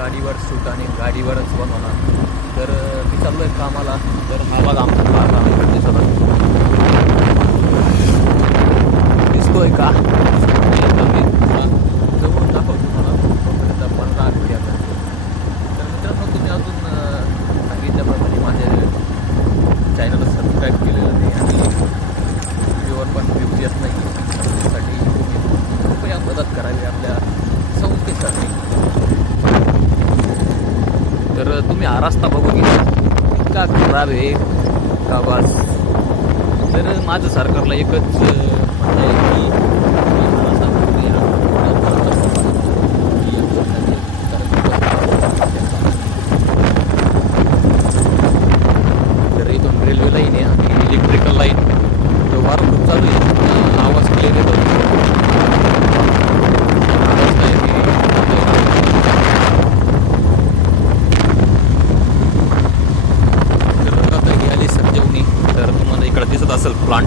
गाडीवर शूट आणि गाडीवरच बनवणार. तर मी चाललो आहे कामाला. तर हा बघा आमचा प्लॉट आम्ही दिसत दिसतोय का? मी जवळून दाखवतो तुम्हाला. तोपर्यंत 15 मिनिटे आता. तर मित्रांनो, तुम्ही अजून सांगितल्याप्रमाणे माझ्या चॅनलला सबस्क्राईब केलेलं नाही आणि व्हिडिओवर पण व्ह्यूज येत नाही. त्यासाठी तुम्ही कृपया मदत करावी आपल्या संस्थेसाठी. तर तुम्ही हा रस्ता बघू की इतका खराब आहे का बस. तर माझं सरकारला एकच म्हणणं आहे की हा रस्ता तर इथून रेल्वे लाईन आहे आणि इलेक्ट्रिकल लाईन व्यवहार खूप चालू आहे. आवाज क्लिअर येतो. तर तुम्हाला इकडे दिसत असेल प्लांट.